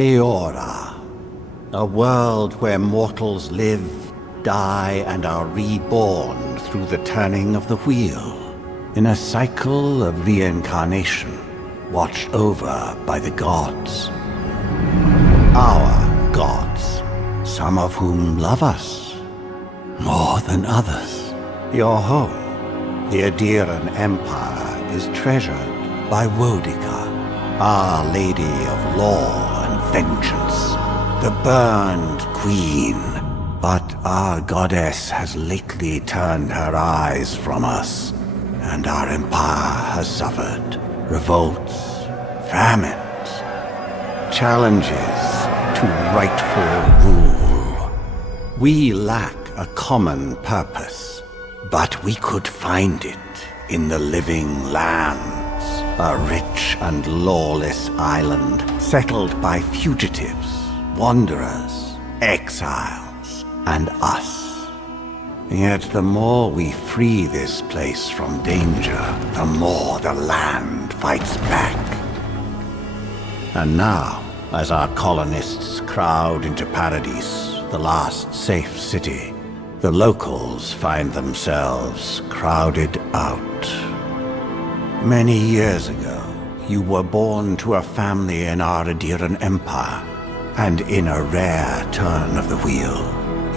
Eora, a world where mortals live, die, and are reborn through the turning of the wheel, in a cycle of reincarnation, watched over by the gods. Our gods, some of whom love us more than others. Your home, the Adiran Empire, is treasured by Wodica, Our Lady of Law and Vengeance, the Burned Queen. But our goddess has lately turned her eyes from us, and our empire has suffered revolts, famines, challenges to rightful rule. We lack a common purpose, but we could find it in the living lands, a rich and lawless island settled by fugitives, wanderers, exiles, and us. Yet the more we free this place from danger, the more the land fights back. And now, as our colonists crowd into Paradise, the last safe city, the locals find themselves crowded out. Many years ago, you were born to a family in our Adiran Empire, and in a rare turn of the wheel,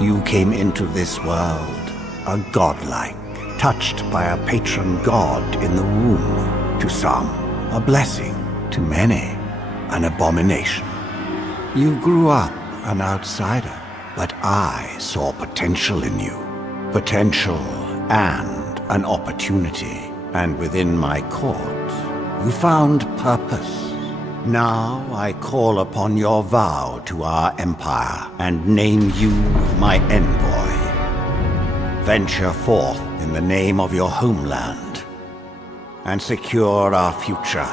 you came into this world, a godlike, touched by a patron god in the womb. To some, a blessing; to many, an abomination. You grew up an outsider, but I saw potential in you. Potential and an opportunity. And within my court, you found purpose. Now I call upon your vow to our empire and name you my envoy. Venture forth in the name of your homeland and secure our future.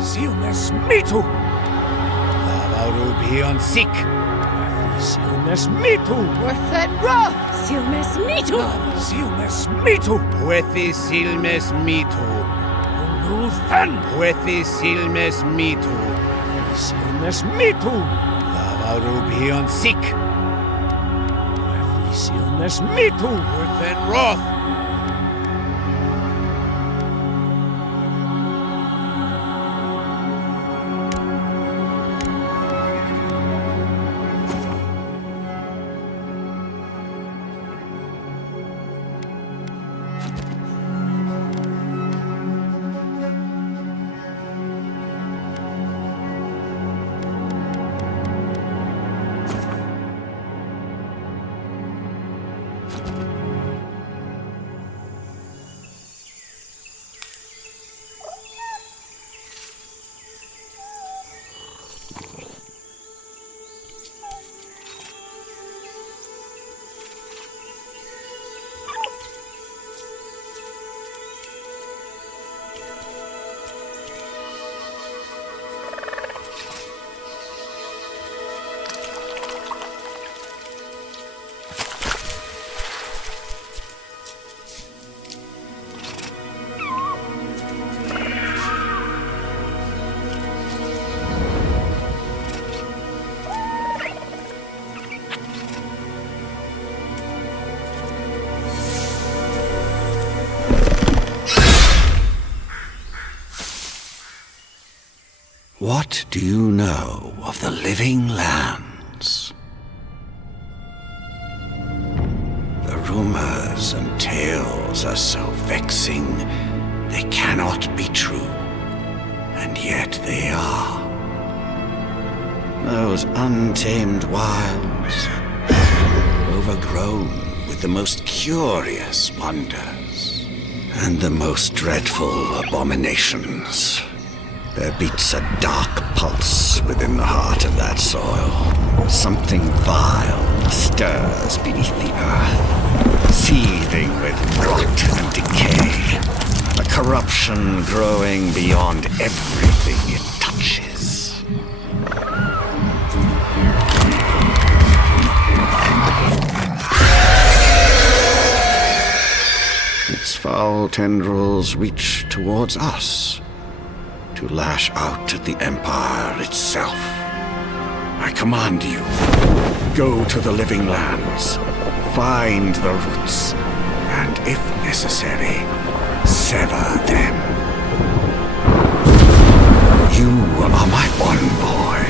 Silmes mitu! Avowed on sick. Silmes mitu! Worthen roth! Silmes mitu! Silmes mitu! Puethi silmes mitu. Luthen! Puethi silmes mitu. Silmes mitu! Avowed on sick. Silmes mitu! Worthen roth. What do you know of the living lands? The rumors and tales are so vexing, they cannot be true, and yet they are. Those untamed wilds, overgrown with the most curious wonders and the most dreadful abominations. There beats a dark pulse within the heart of that soil. Something vile stirs beneath the earth, seething with rot and decay. A corruption growing beyond everything it touches. Its foul tendrils reach towards us, to lash out at the Empire itself. I command you, go to the living lands, find the roots, and if necessary, sever them. You are my envoy.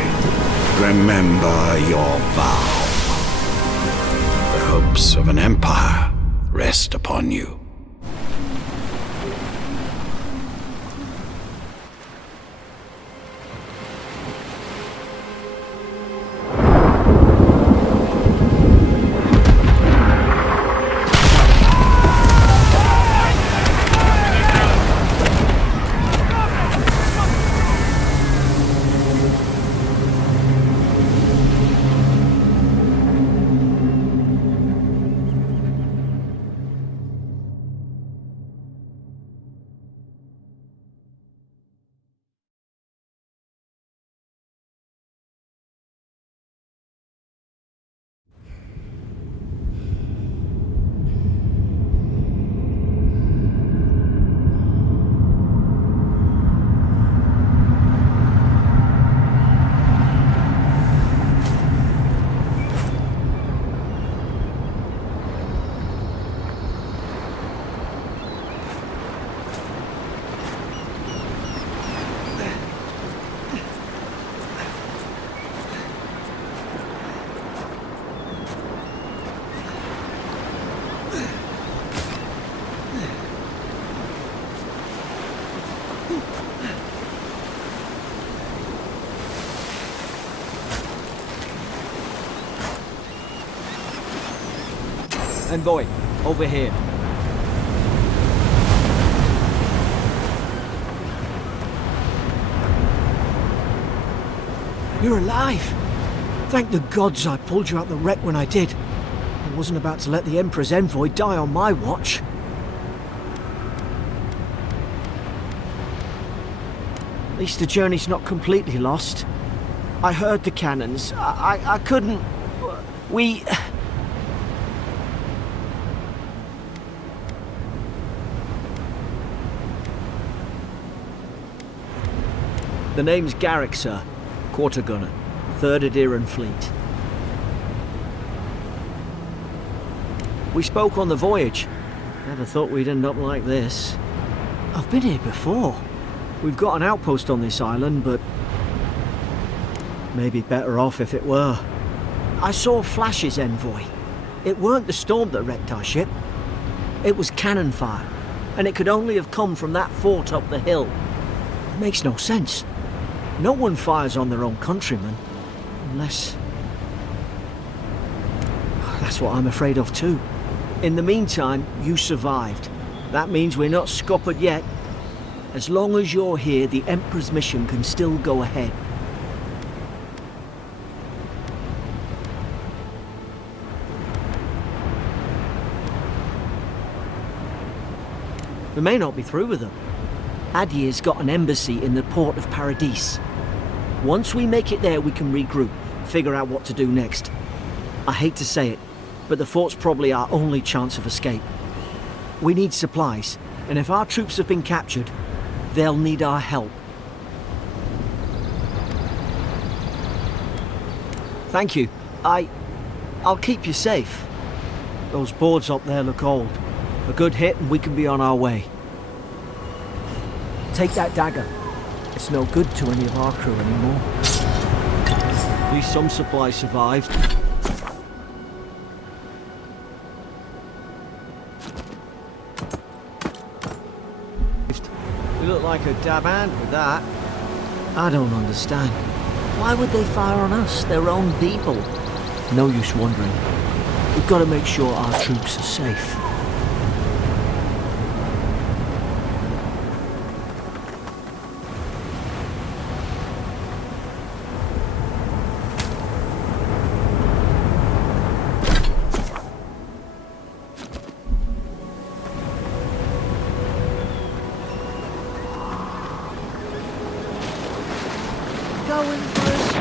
Remember your vow. The hopes of an empire rest upon you. Envoy, over here. You're alive! Thank the gods I pulled you out the wreck when I did. I wasn't about to let the Emperor's envoy die on my watch. At least the journey's not completely lost. I heard the cannons. I couldn't... We... The name's Garrick, sir. Quarter gunner. 3rd Adiran Fleet. We spoke on the voyage. Never thought we'd end up like this. I've been here before. We've got an outpost on this island, but... maybe better off if it were. I saw flashes, Envoy. It weren't the storm that wrecked our ship. It was cannon fire, and it could only have come from that fort up the hill. It makes no sense. No one fires on their own countrymen, unless... That's what I'm afraid of too. In the meantime, you survived. That means we're not scuppered yet. As long as you're here, the Emperor's mission can still go ahead. We may not be through with them. Adir's got an embassy in the port of Paradis. Once we make it there, we can regroup, figure out what to do next. I hate to say it, but the fort's probably our only chance of escape. We need supplies, and if our troops have been captured, they'll need our help. Thank you. I'll keep you safe. Those boards up there look old. A good hit and we can be on our way. Take that dagger. It's no good to any of our crew anymore. At least some supplies survived. We look like a dab hand with that. I don't understand. Why would they fire on us, their own people? No use wondering. We've got to make sure our troops are safe. Going for us.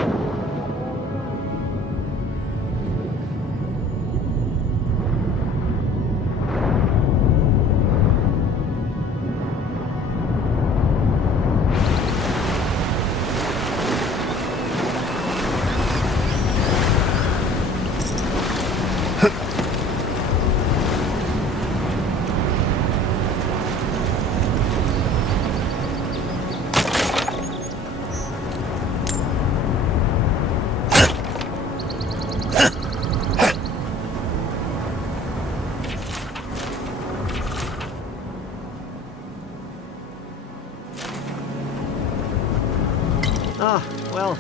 Ah, well,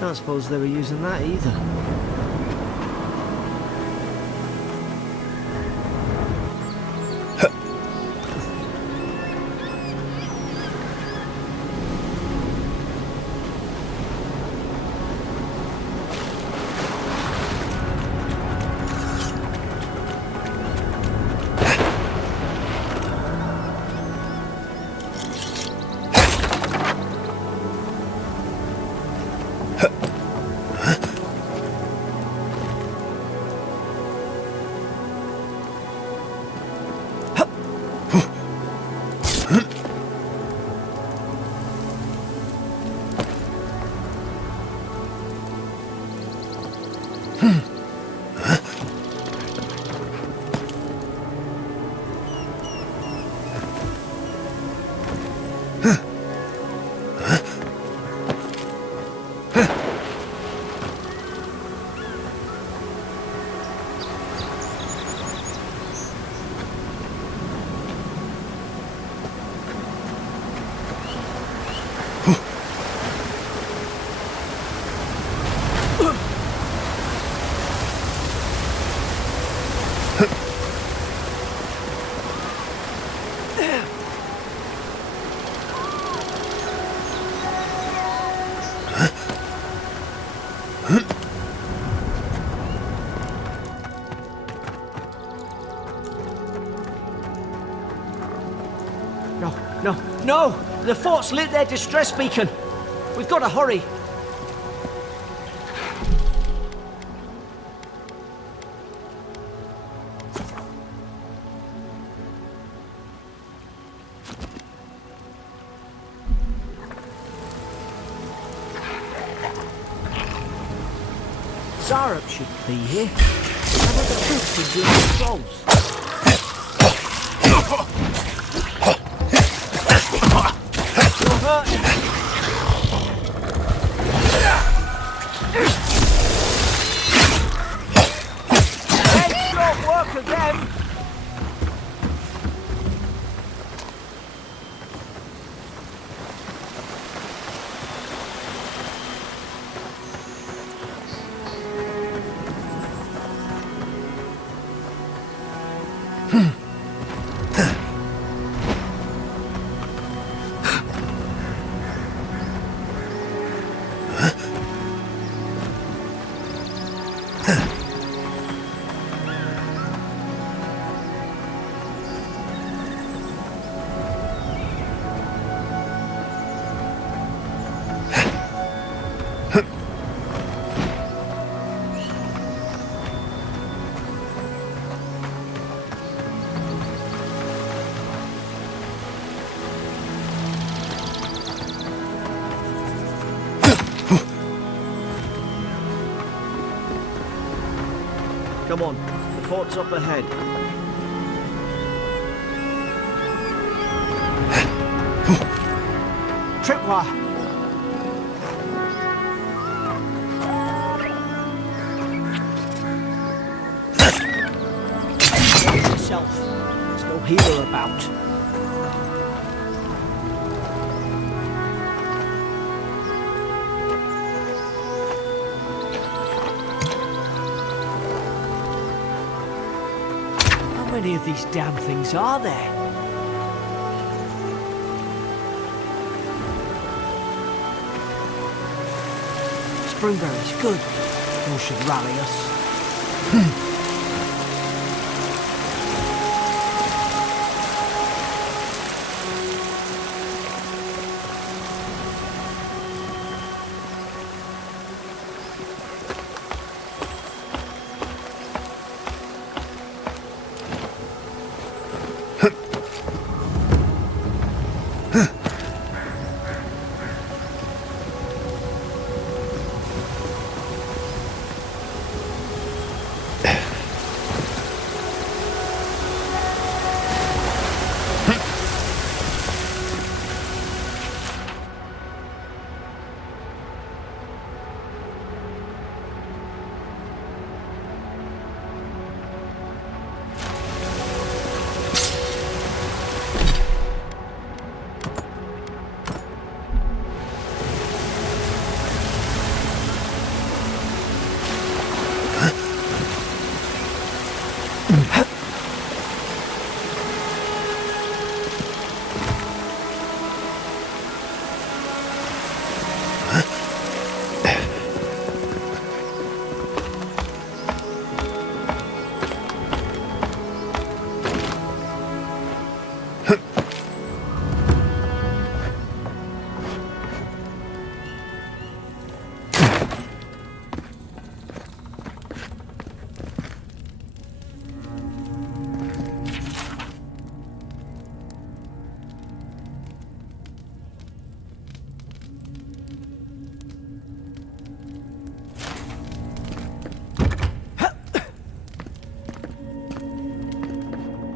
don't suppose they were using that either. No! The fort's lit their distress beacon. We've got to hurry. Zarup should be here. Some of the troops are doing patrols. You're hurting. Hey, short work of them. Come on, the fort's up ahead. Tripwire! Get yourself. There's no healer about. How many of these damn things are there? Springberry's good. Those should rally us.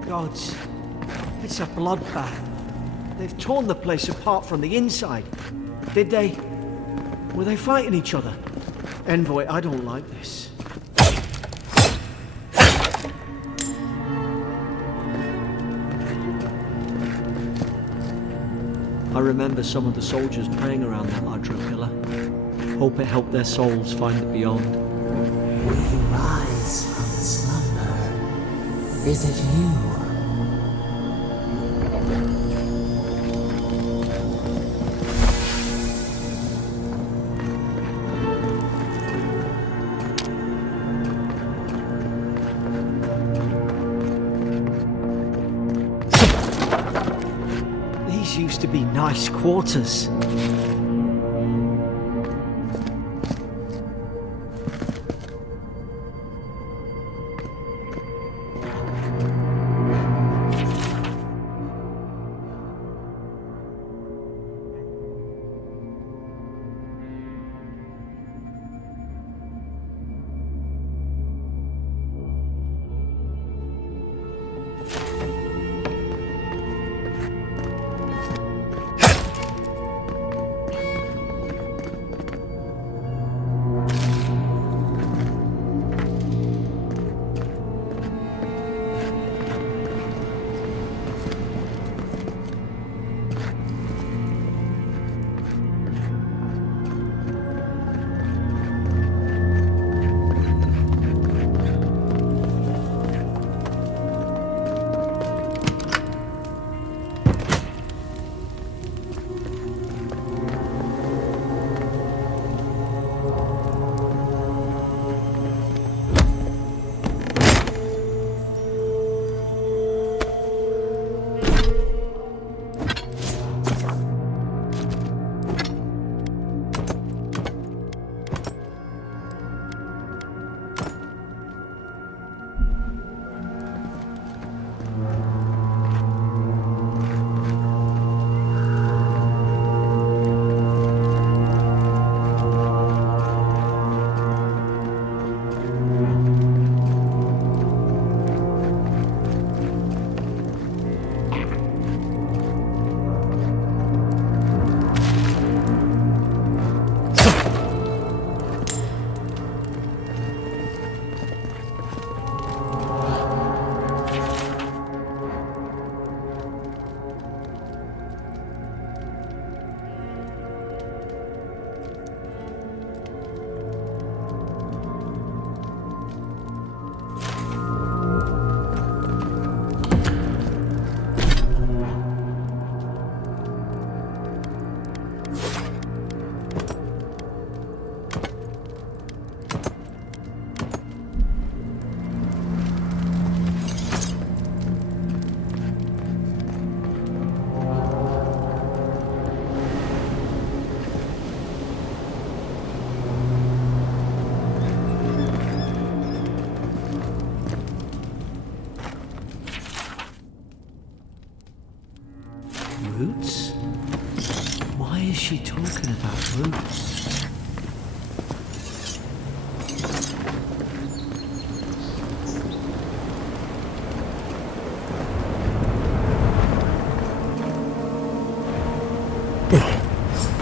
Gods, it's a bloodbath. They've torn the place apart from the inside. Did they? Were they fighting each other? Envoy, I don't like this. I remember some of the soldiers praying around that Adra pillar. Hope it helped their souls find the beyond. Will you rise from slumber? Is it you? These used to be knights. Nice quarters. Roots? Why is she talking about roots?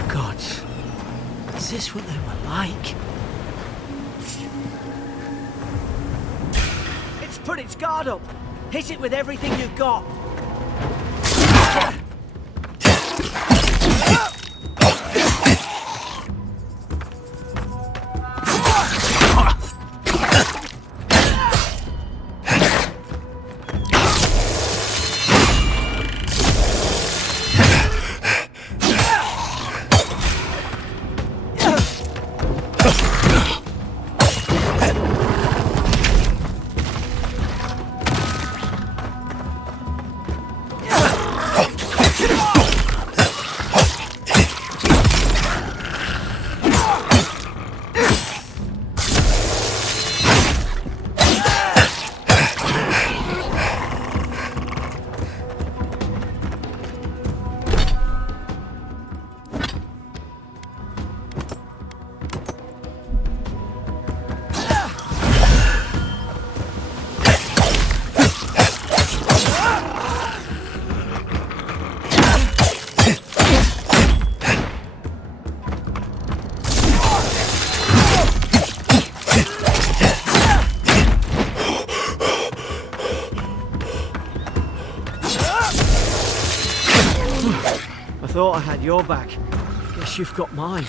God, is this what they were like? It's put its guard up! Hit it with everything you've got! I thought I had your back. Guess you've got mine.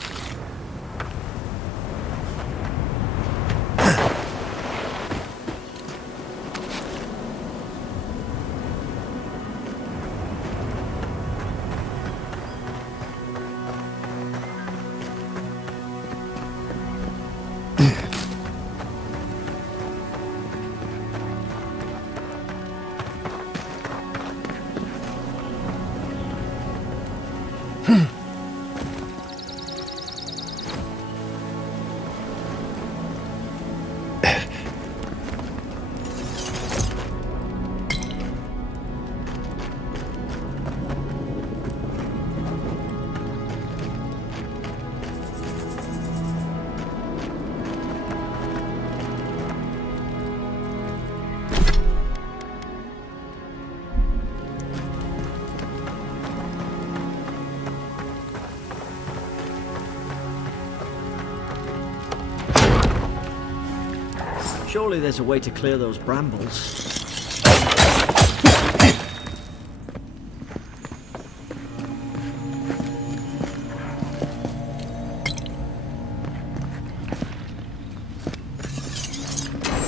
Surely there's a way to clear those brambles.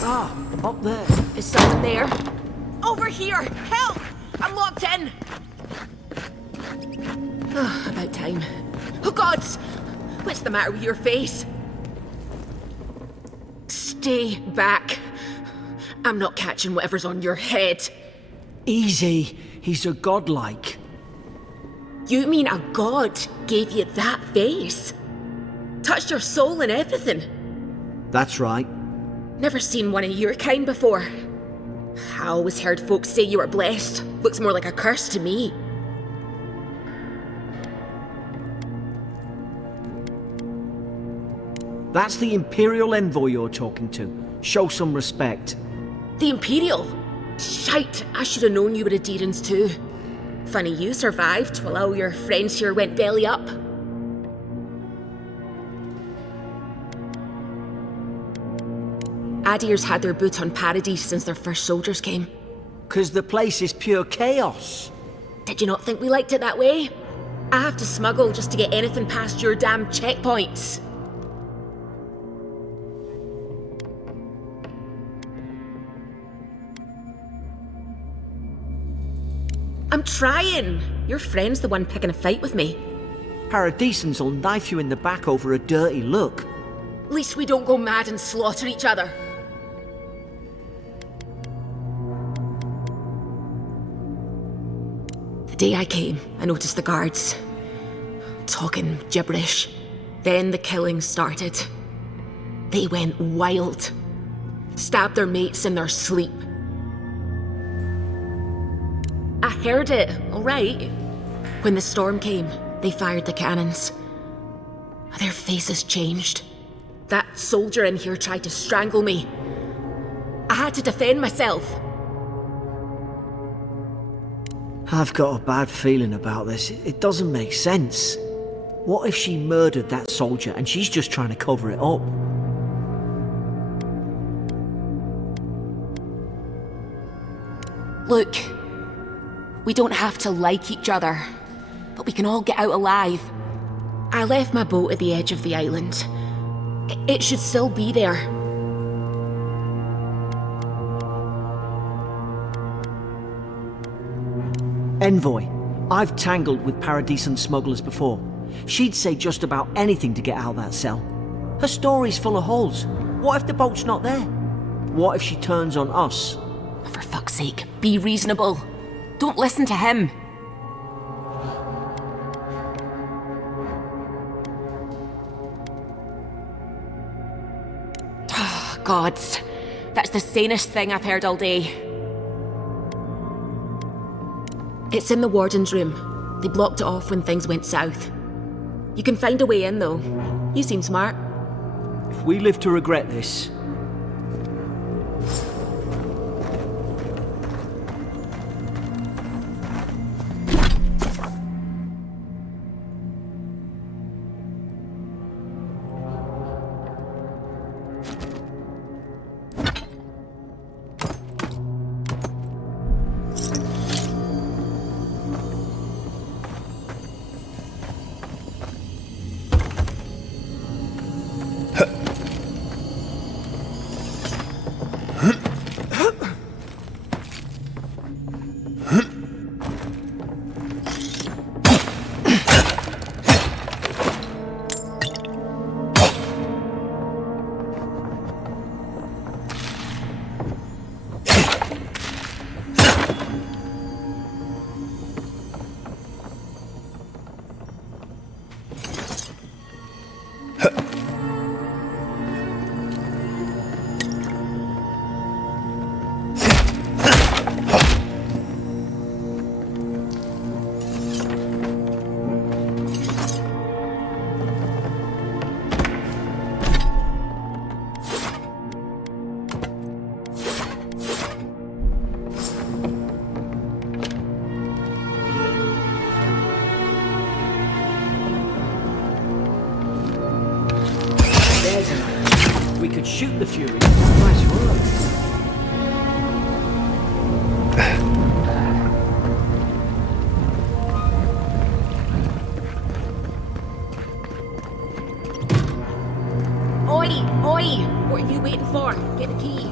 Ah, up there. Is someone there? Over here! Help! I'm locked in! About time. Oh, gods! What's the matter with your face? Stay back. I'm not catching whatever's on your head. Easy. He's a godlike. You mean a god gave you that face? Touched your soul and everything? That's right. Never seen one of your kind before. I always heard folks say you were blessed. Looks more like a curse to me. That's the Imperial envoy you're talking to. Show some respect. The Imperial? Shite, I should have known you were a Deerans too. Funny you survived while all your friends here went belly up. Adir's had their boot on Paradise since their first soldiers came. 'Cause the place is pure chaos. Did you not think we liked it that way? I have to smuggle just to get anything past your damn checkpoints. I'm trying. Your friend's the one picking a fight with me. Paradisans will knife you in the back over a dirty look. At least we don't go mad and slaughter each other. The day I came, I noticed the guards talking gibberish. Then the killing started. They went wild. Stabbed their mates in their sleep. I heard it, all right. When the storm came, they fired the cannons. Their faces changed. That soldier in here tried to strangle me. I had to defend myself. I've got a bad feeling about this. It doesn't make sense. What if she murdered that soldier and she's just trying to cover it up? Look, we don't have to like each other, but we can all get out alive. I left my boat at the edge of the island. It should still be there. Envoy, I've tangled with Paradisan smugglers before. She'd say just about anything to get out of that cell. Her story's full of holes. What if the boat's not there? What if she turns on us? For fuck's sake, be reasonable. Don't listen to him. Oh, gods. That's the sanest thing I've heard all day. It's in the warden's room. They blocked it off when things went south. You can find a way in, though. You seem smart. If we live to regret this... We could shoot the Fury. Nice work. Oi! Oi! What are you waiting for? Get the key.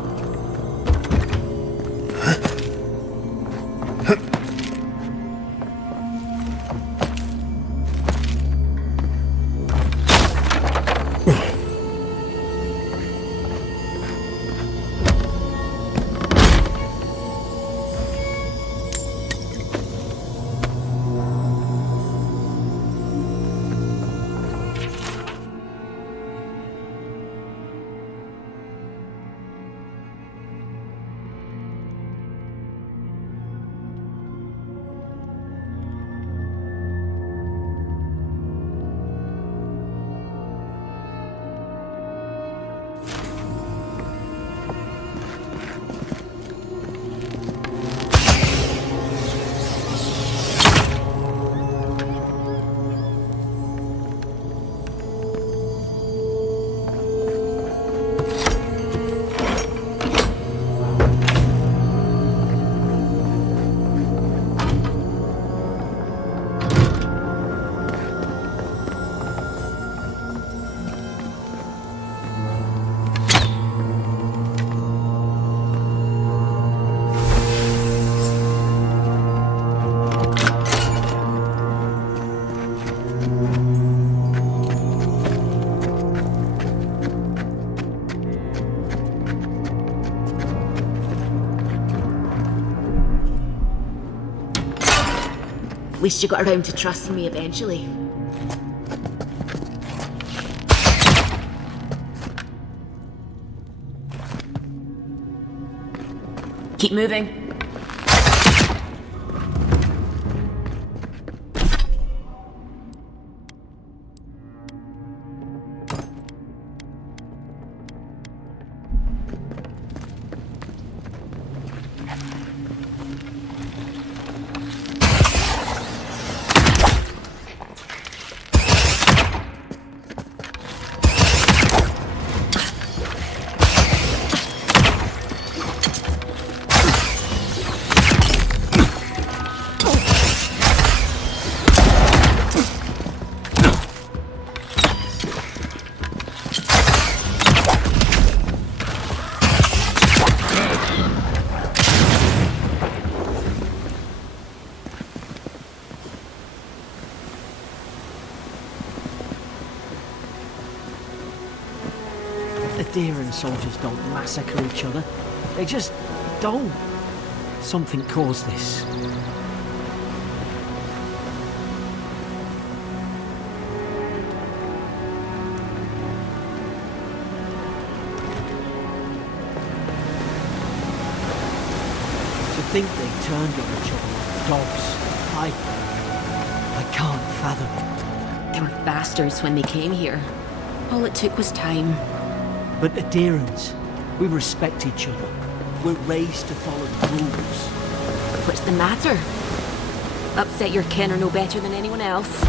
At least you got around to trusting me eventually. Keep moving. The Deeren soldiers don't massacre each other. They just don't. Something caused this. To think they turned on each other like dogs. I can't fathom. They were bastards when they came here. All it took was time. But the Deerens, we respect each other. We're raised to follow the rules. What's the matter? Upset your kin are no better than anyone else.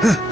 Huh.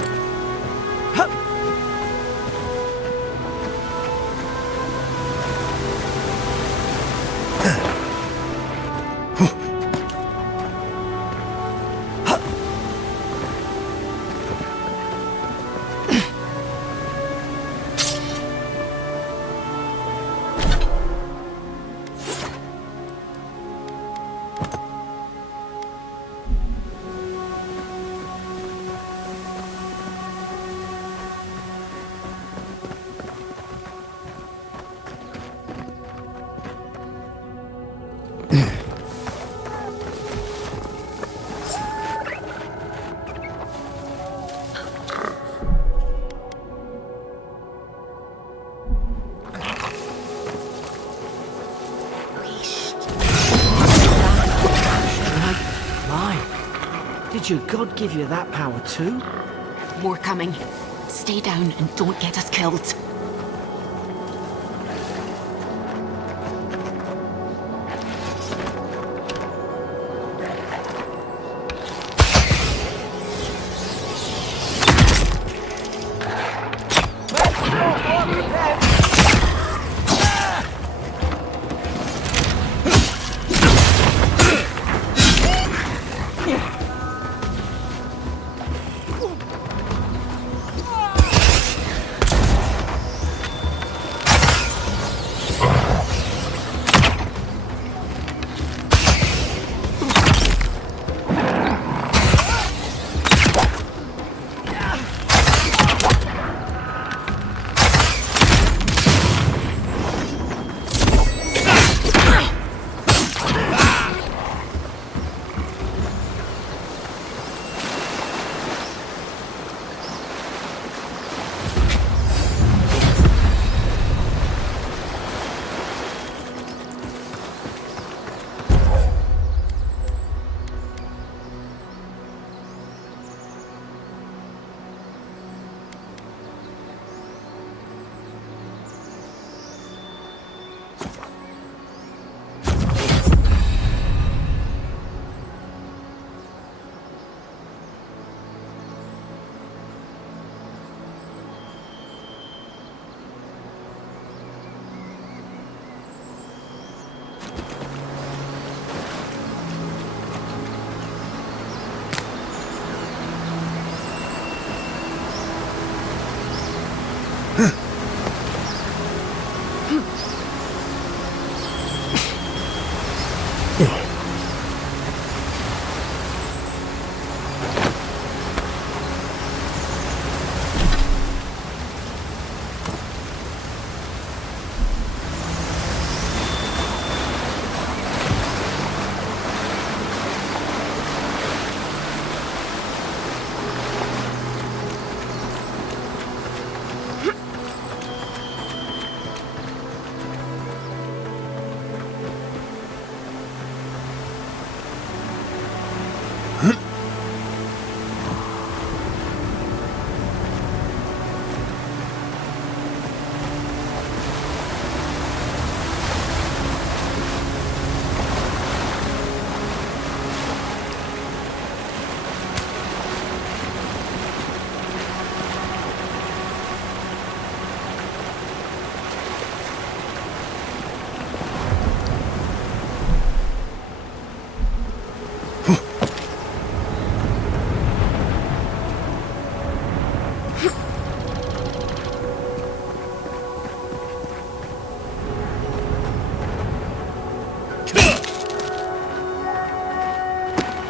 Did your god give you that power too? More coming. Stay down and don't get us killed.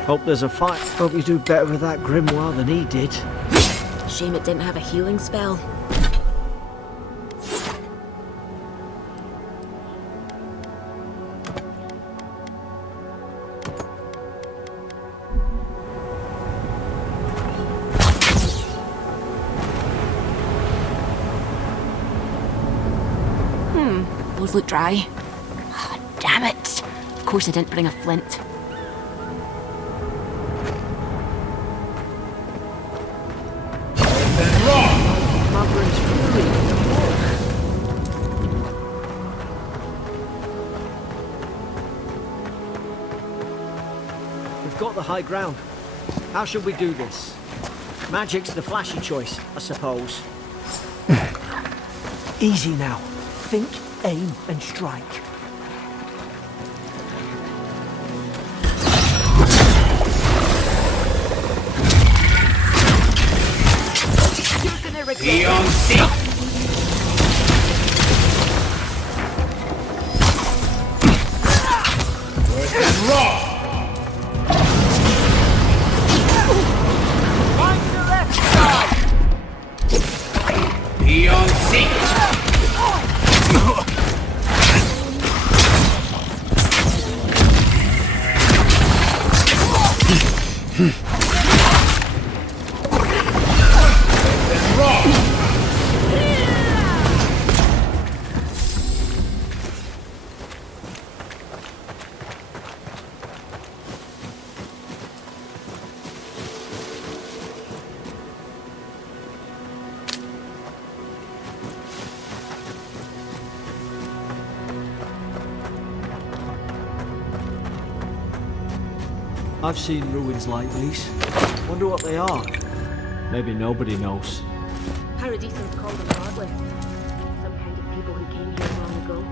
Hope there's a fight. Hope you do better with that grimoire than he did. Shame it didn't have a healing spell. Those look dry. Ah, damn it! Of course I didn't bring a flint. Mother's fury. We've got the high ground. How should we do this? Magic's the flashy choice, I suppose. Easy now. Think, aim, and strike. Be on seek! Worse than raw! Find the left side! Be on seek! Worse than raw! I've seen ruins like these. Wonder what they are. Maybe nobody knows. Paradisans call them godless. Some kind of people who came here long ago.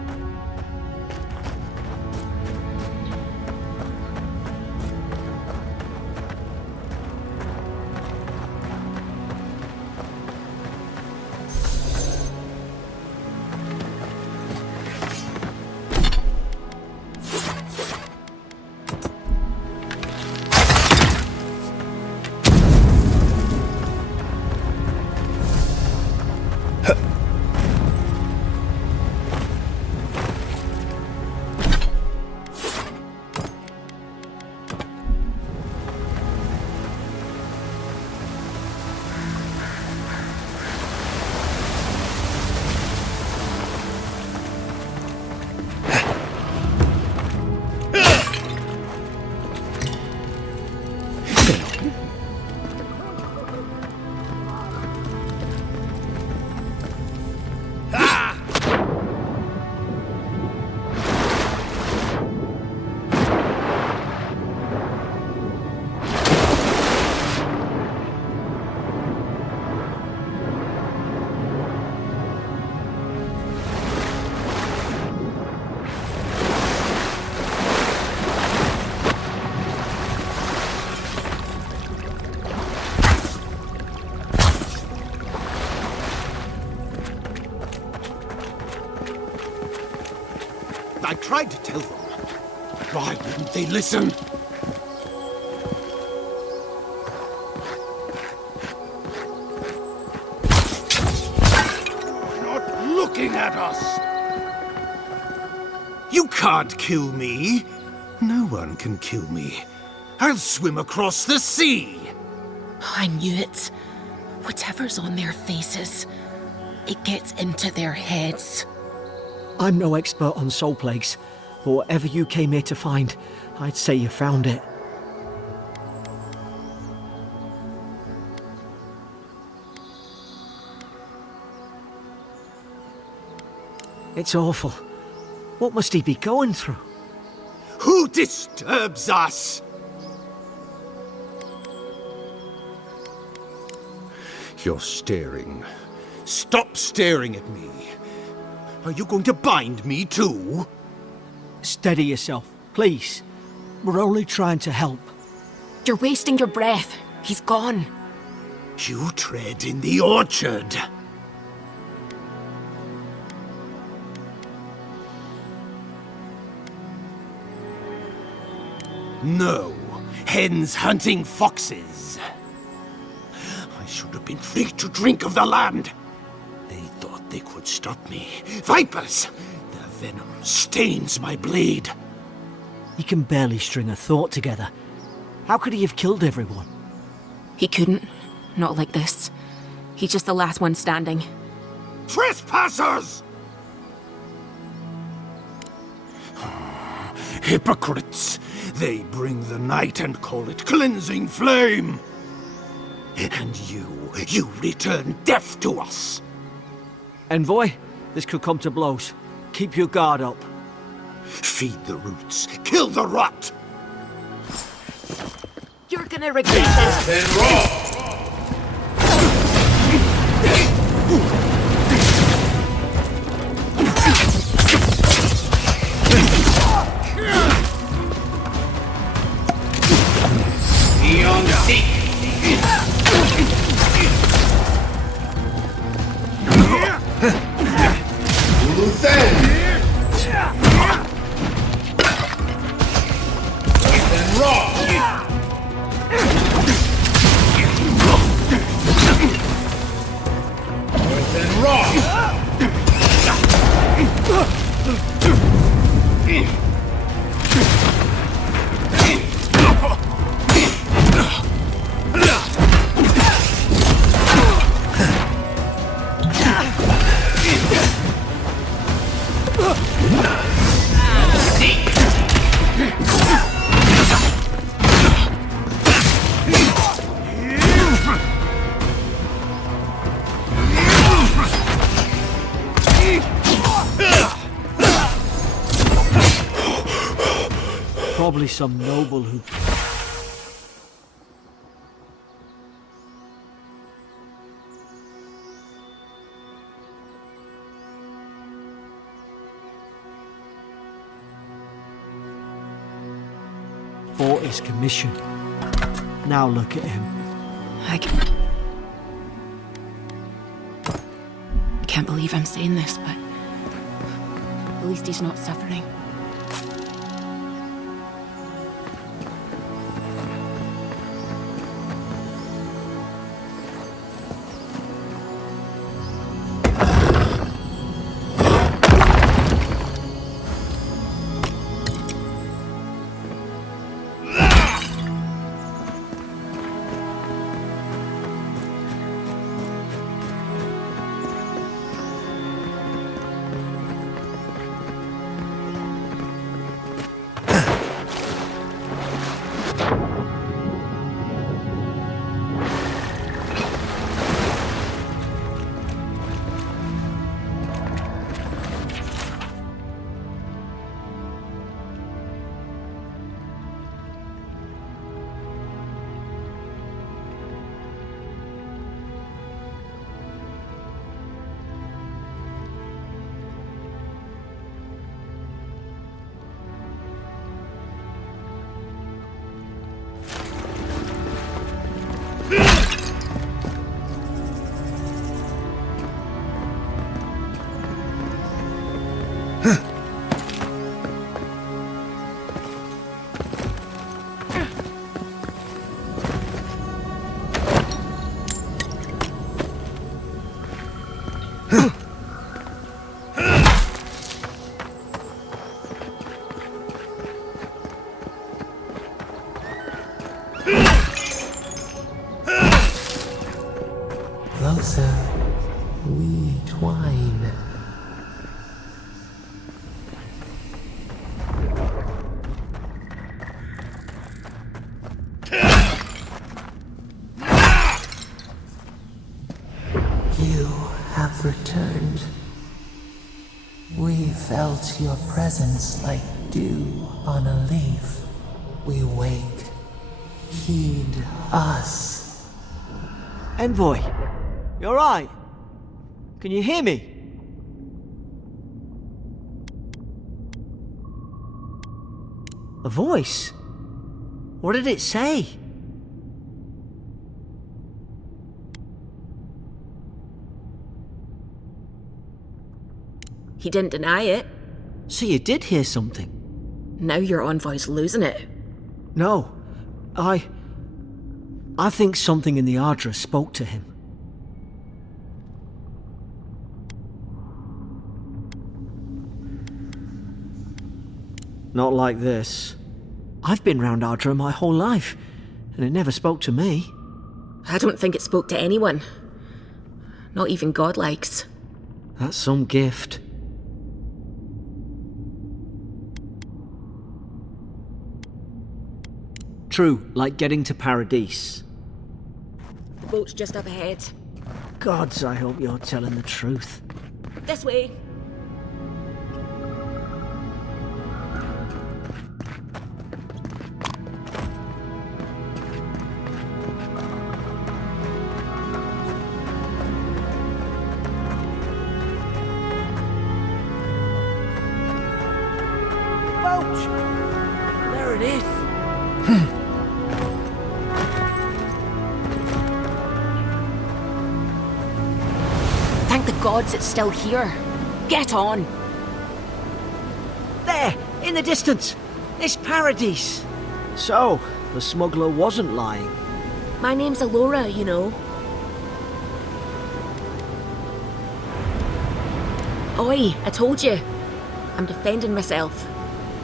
I tried to tell them. Why didn't they listen? Not looking at us! You can't kill me. No one can kill me. I'll swim across the sea. I knew it. Whatever's on their faces, it gets into their heads. I'm no expert on soul plagues, but whatever you came here to find, I'd say you found it. It's awful. What must he be going through? Who disturbs us? You're staring. Stop staring at me. Are you going to bind me too? Steady yourself, please. We're only trying to help. You're wasting your breath. He's gone. You tread in the orchard. No, hens hunting foxes. I should have been free to drink of the land. They thought they could stop me. Vipers! Their venom stains my blade. He can barely string a thought together. How could he have killed everyone? He couldn't. Not like this. He's just the last one standing. Trespassers! Hypocrites! They bring the night and call it cleansing flame! And you return death to us! Envoy, this could come to blows. Keep your guard up. Feed the roots, kill the rot! You're gonna regret this. Then raw! Beyond seek! Then raw! Then raw! Probably some noble who... fought his commission. Now look at him. I can't believe I'm saying this, but at least he's not suffering. Closer, we twine. You have returned. We felt your presence like dew on a leaf. We wake. Heed us. Envoy, you alright? Can you hear me? A voice? What did it say? He didn't deny it. So you did hear something? Now your envoy's losing it. No. I think something in the Ardra spoke to him. Not like this. I've been round Ardra my whole life, and it never spoke to me. I don't think it spoke to anyone. Not even godlikes. That's some gift. True, like getting to Paradise. The boat's just up ahead. Gods, I hope you're telling the truth. This way. Boat! There it is. Thank the gods it's still here. Get on. There, in the distance. It's Paradise. So, the smuggler wasn't lying. My name's Alora, you know. Oi, I told you. I'm defending myself.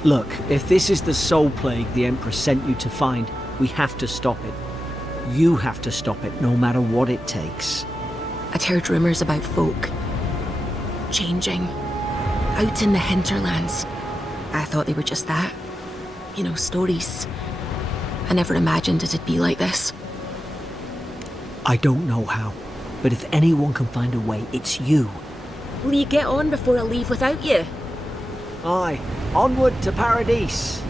Look, if this is the soul plague the Emperor sent you to find, we have to stop it. You have to stop it, no matter what it takes. I'd heard rumours about folk changing out in the hinterlands. I thought they were just that. You know, stories. I never imagined it'd be like this. I don't know how, but if anyone can find a way, it's you. Will you get on before I leave without you? Aye, onward to Paradise.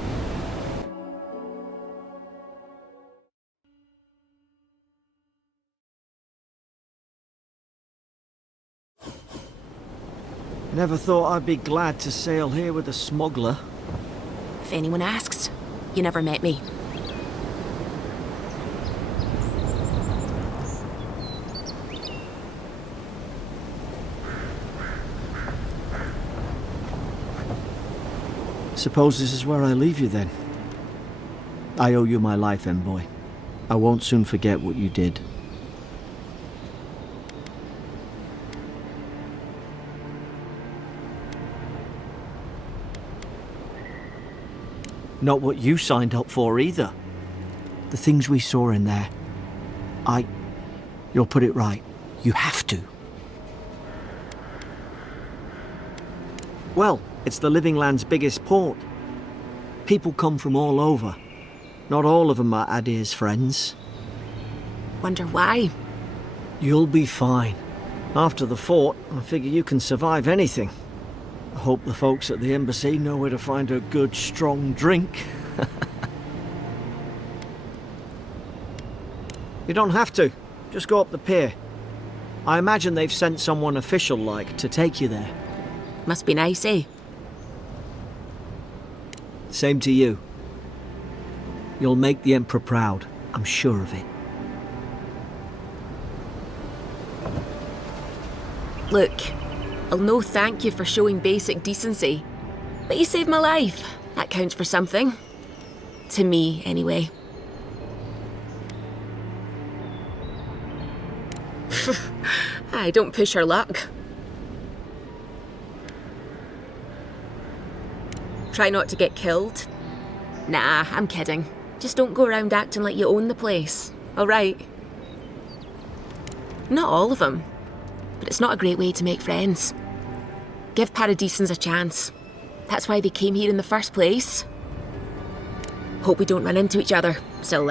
Never thought I'd be glad to sail here with a smuggler. If anyone asks, You never met me. Suppose this is where I leave you then. I owe you my life, envoy. I won't soon forget what you did. Not what you signed up for either. The things we saw in there. You'll put it right. You have to. Well, it's the Living Land's biggest port. People come from all over. Not all of them are Adir's friends. Wonder why? You'll be fine. After the fort, I figure you can survive anything. I hope the folks at the embassy know where to find a good, strong drink. You don't have to. Just go up the pier. I imagine they've sent someone official-like to take you there. Must be nice, eh? Same to you. You'll make the Emperor proud. I'm sure of it. Look, I'll no thank you for showing basic decency. But you saved my life. That counts for something. To me, anyway. I don't push her luck. Try not to get killed? Nah, I'm kidding. Just don't go around acting like you own the place, alright? Not all of them, but it's not a great way to make friends. Give Paradisans a chance. That's why they came here in the first place. Hope we don't run into each other. Still,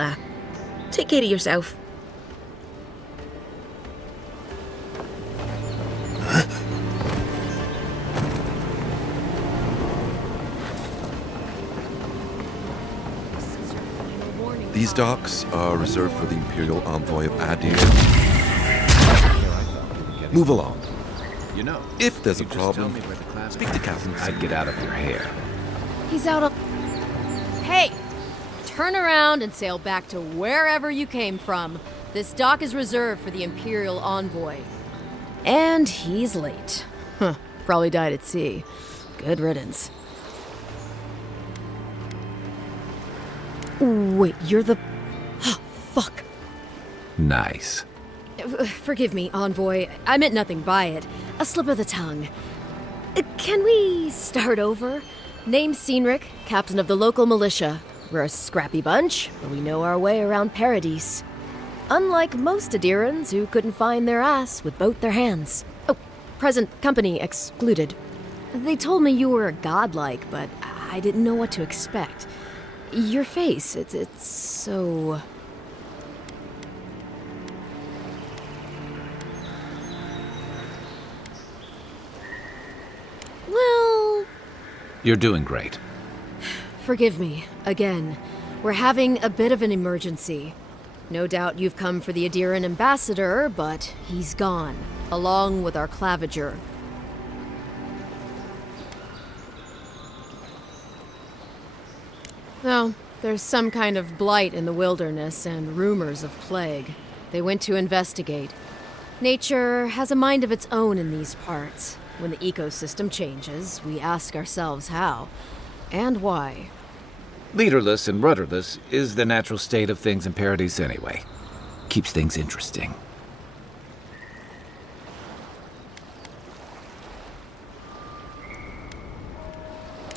take care of yourself. These docks are reserved for the Imperial Envoy of Adir. Move along. You know, If there's a you just tell problem, me where the class speak to Captain I'd C. get out of your hair. He's out of... Hey! Turn around and sail back to wherever you came from. This dock is reserved for the Imperial Envoy. And he's late. Huh. Probably died at sea. Good riddance. Wait, you're the... Fuck. Nice. Forgive me, Envoy. I meant nothing by it. A slip of the tongue. Can we start over? Name's Cynric, captain of the local militia. We're a scrappy bunch, but we know our way around Paradise. Unlike most Adirans who couldn't find their ass with both their hands. Oh, present company excluded. They told me you were godlike, but I didn't know what to expect. Your face, it's so... Well... You're doing great. Forgive me, again. We're having a bit of an emergency. No doubt you've come for the Adiran ambassador, but he's gone, along with our claviger. Well, there's some kind of blight in the wilderness and rumors of plague. They went to investigate. Nature has a mind of its own in these parts. When the ecosystem changes, we ask ourselves how and why. Leaderless and rudderless is the natural state of things in Paradise anyway. Keeps things interesting.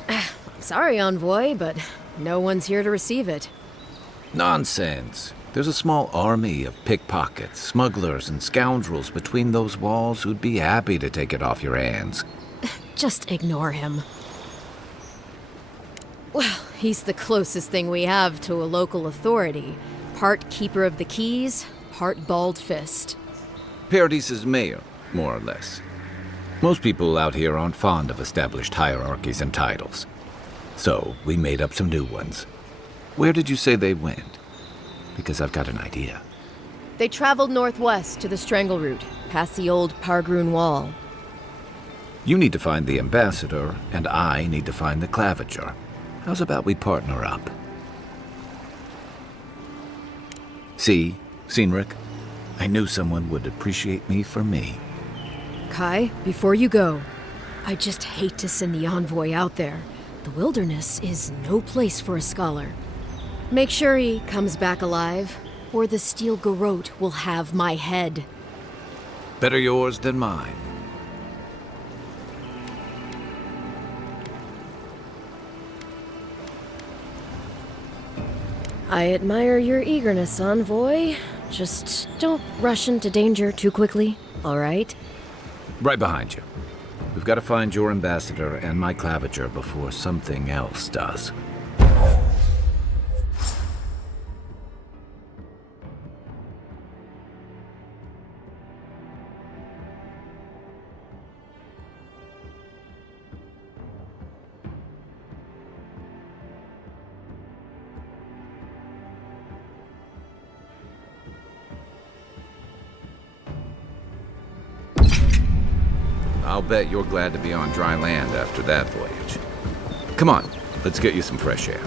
I'm sorry, Envoy, but no one's here to receive it. Nonsense. There's a small army of pickpockets, smugglers, and scoundrels between those walls who'd be happy to take it off your hands. Just ignore him. Well, he's the closest thing we have to a local authority. Part keeper of the keys, part bald fist. Paradise's mayor, more or less. Most people out here aren't fond of established hierarchies and titles. So, we made up some new ones. Where did you say they went? Because I've got an idea. They traveled northwest to the Strangle Route, past the old Pargroon Wall. You need to find the ambassador, and I need to find the claviger. How's about we partner up? See, Cynric, I knew someone would appreciate me for me. Kai, before you go, I just hate to send the envoy out there. The wilderness is no place for a scholar. Make sure he comes back alive, or the steel garrote will have my head. Better yours than mine. I admire your eagerness, envoy. Just don't rush into danger too quickly, all right? Right behind you. We've got to find your ambassador and my claviger before something else does. I'll bet you're glad to be on dry land after that voyage. Come on, let's get you some fresh air.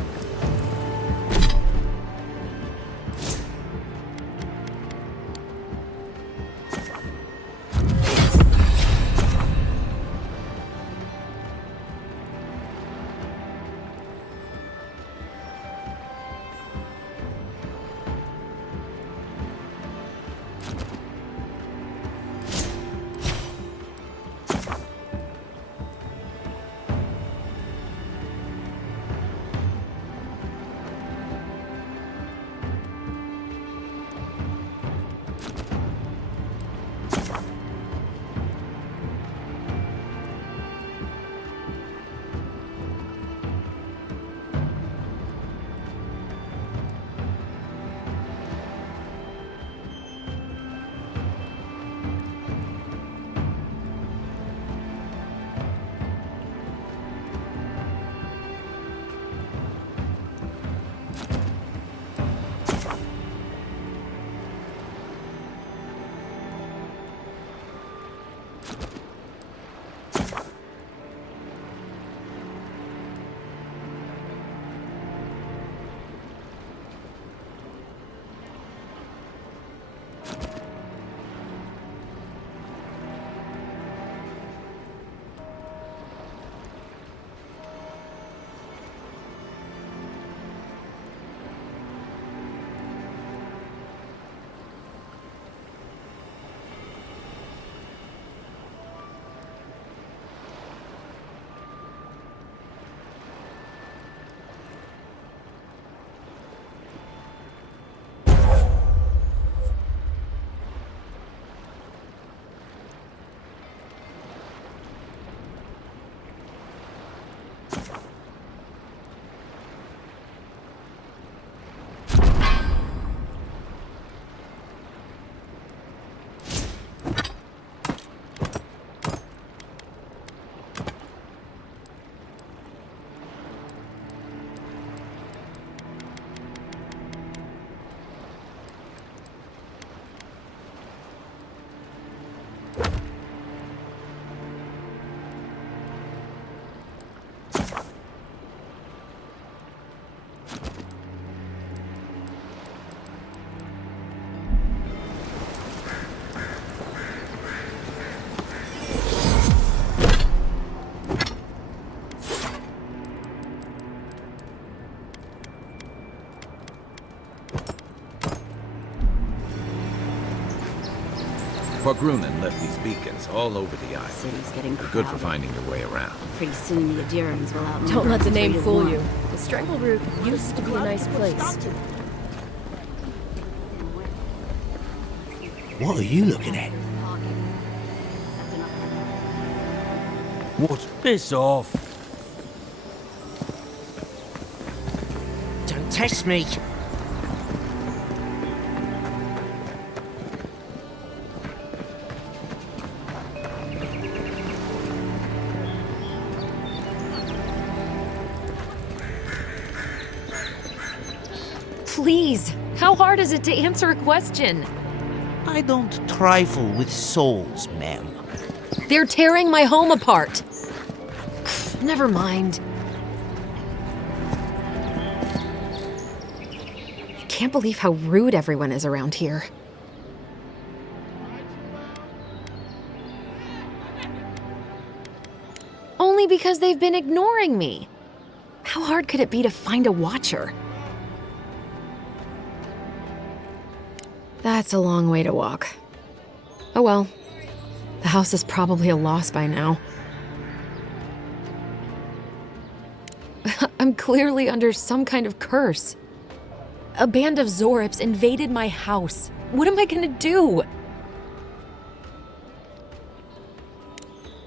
Grunin left these beacons all over the island. City's getting They're good for crowded. finding your way around. Pretty soon the Adirans will outnumber Don't let the us name 3 to fool 1. you. The Strangle Root used to be a nice place. What are you looking at? What? Piss off. Don't test me. Please, how hard is it to answer a question? I don't trifle with souls, ma'am. They're tearing my home apart. Never mind. can't believe how rude everyone is around here. Only because they've been ignoring me. How hard could it be to find a watcher? That's a long way to walk. Oh well. The house is probably a loss by now. I'm clearly under some kind of curse. A band of Zorips invaded my house. What am I gonna do?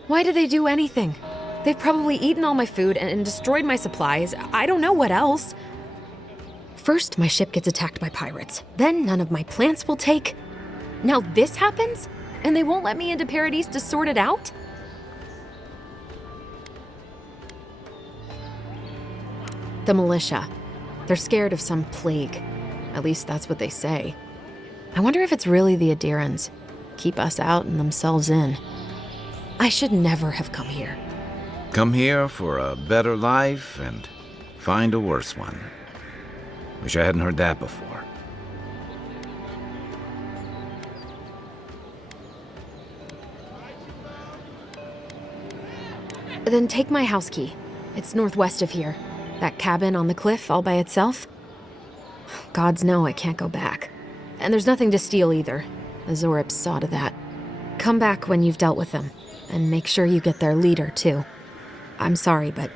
Why did they do anything? They've probably eaten all my food and destroyed my supplies. I don't know what else. First, my ship gets attacked by pirates. Then none of my plants will take. Now this happens? And they won't let me into Paradise to sort it out? The militia. They're scared of some plague. At least that's what they say. I wonder if it's really the Adirans. Keep us out and themselves in. I should never have come here. Come here for a better life and find a worse one. Wish I hadn't heard that before. Then take my house key. It's northwest of here. That cabin on the cliff all by itself. Gods know I can't go back. And there's nothing to steal either. The Zorips saw to that. Come back when you've dealt with them. And make sure you get their leader, too. I'm sorry, but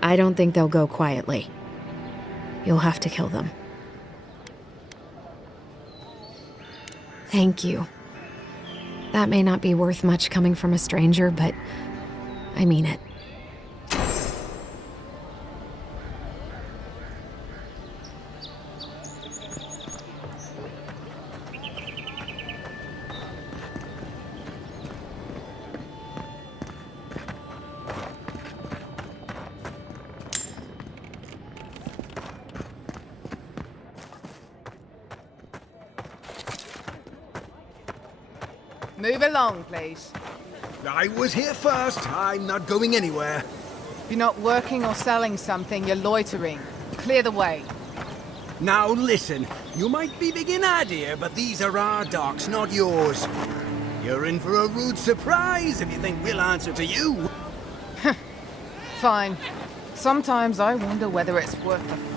I don't think they'll go quietly. You'll have to kill them. Thank you. That may not be worth much coming from a stranger, but I mean it. Move along, please. I was here first. I'm not going anywhere. If you're not working or selling something, you're loitering. Clear the way. Now listen, you might be big in idea, but these are our docks, not yours. You're in for a rude surprise if you think we'll answer to you. Fine. Sometimes I wonder whether it's worth the fight.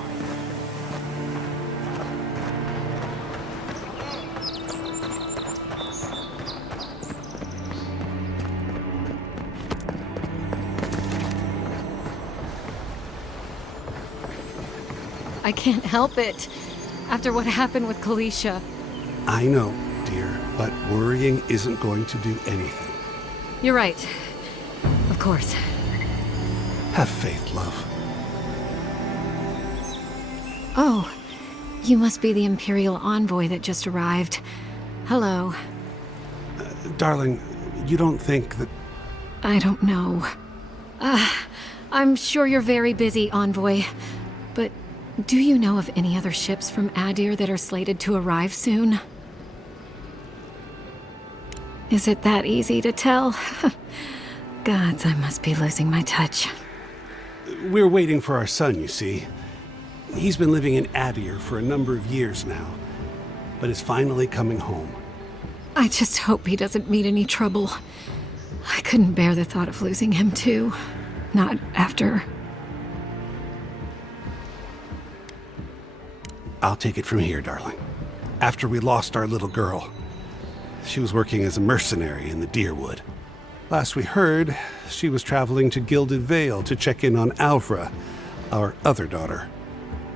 I can't help it. After what happened with Kalisha. I know, dear, but worrying isn't going to do anything. You're right. Of course. Have faith, love. Oh, you must be the Imperial envoy that just arrived. Hello. Darling, you don't think that... I don't know. I'm sure you're very busy, envoy. But do you know of any other ships from Adir that are slated to arrive soon? Is it that easy to tell? Gods, I must be losing my touch. We're waiting for our son, you see. He's been living in Adir for a number of years now, but is finally coming home. I just hope he doesn't meet any trouble. I couldn't bear the thought of losing him too. Not after... I'll take it from here, darling. After we lost our little girl, she was working as a mercenary in the Deerwood. Last we heard, she was traveling to Gilded Vale to check in on Alvra, our other daughter.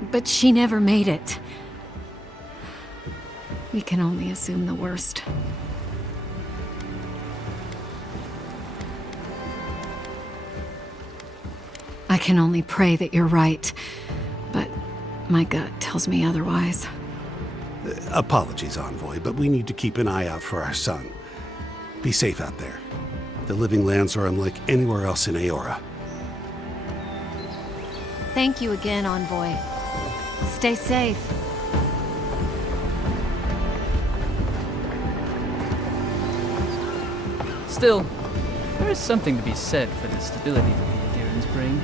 But she never made it. We can only assume the worst. I can only pray that you're right, but my gut tells me otherwise. Apologies, Envoy, but we need to keep an eye out for our son. Be safe out there. The Living Lands are unlike anywhere else in Aora. Thank you again, Envoy. Stay safe. Still, there is something to be said for the stability that the Adirans bring.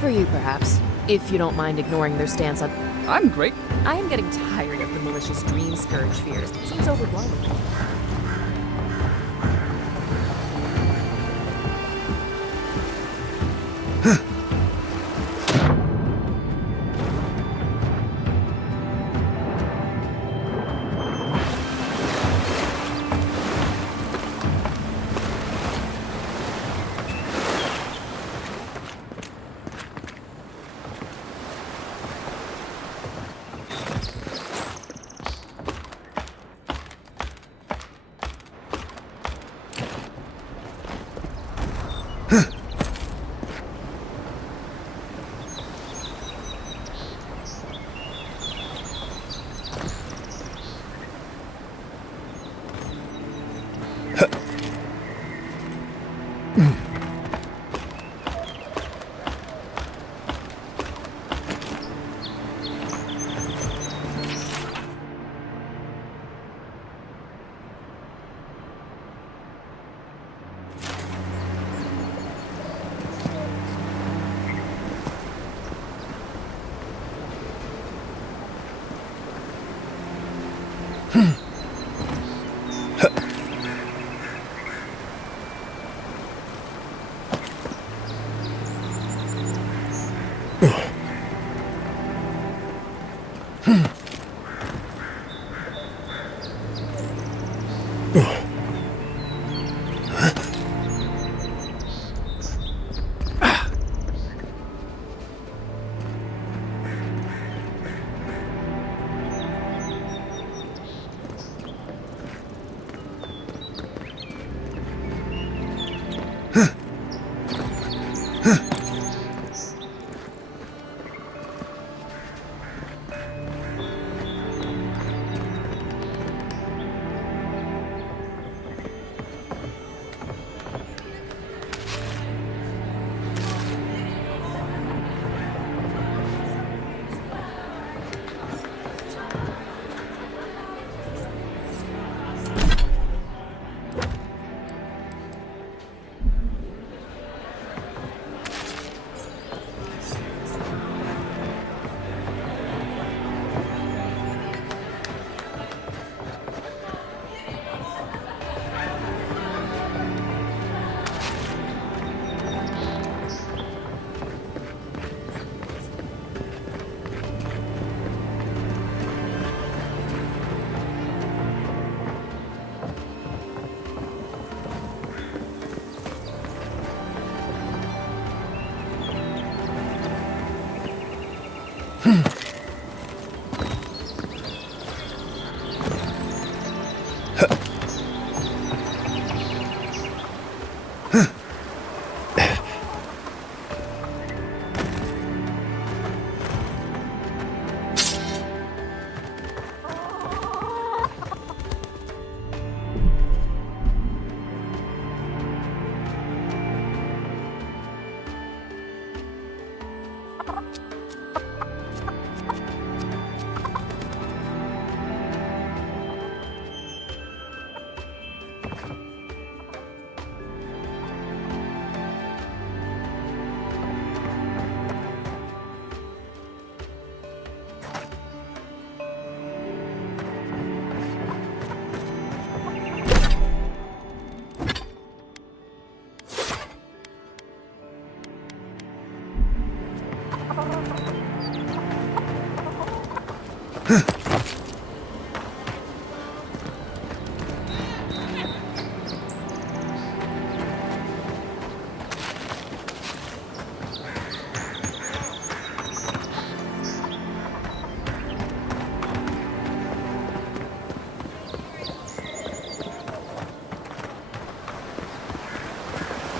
For you, perhaps. If you don't mind ignoring their stance on... I'm great. I am getting tired of the malicious dream scourge fears. It seems overblown.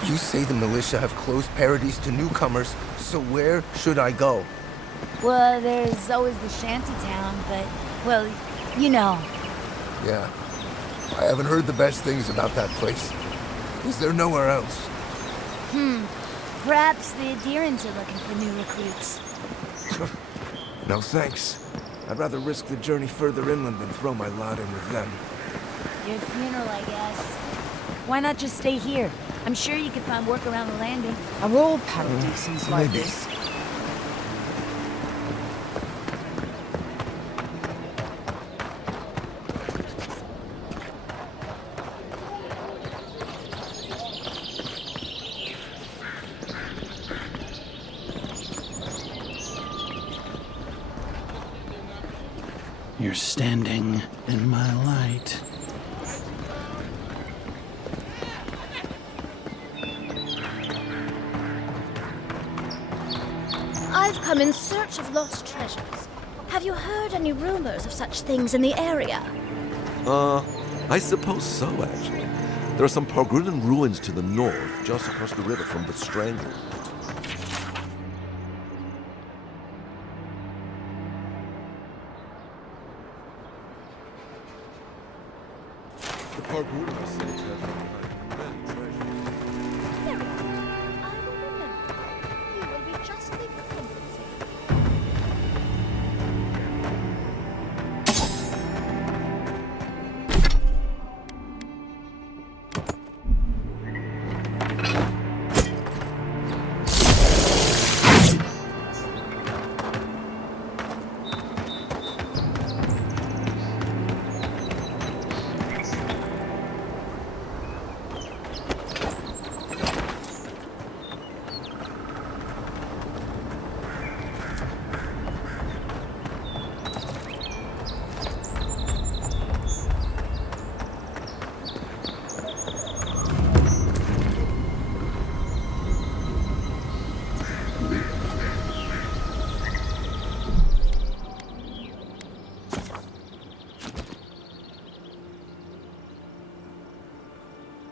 You say the militia have closed Paradise to newcomers, so where should I go? Well, there's always the shanty town, but, well, you know. Yeah. I haven't heard the best things about that place. Is there nowhere else? Perhaps the Adherents are looking for new recruits. No thanks. I'd rather risk the journey further inland than throw my lot in with them. Your funeral, I guess. Why not just stay here? I'm sure you can find work around the landing. Are all Paradisans like Maybe. this? You're standing in my light. I've come in search of lost treasures. Have you heard any rumors of such things in the area? I suppose so, actually. There are some Pargrunan ruins to the north, just across the river from the Strangle. The Pargrunan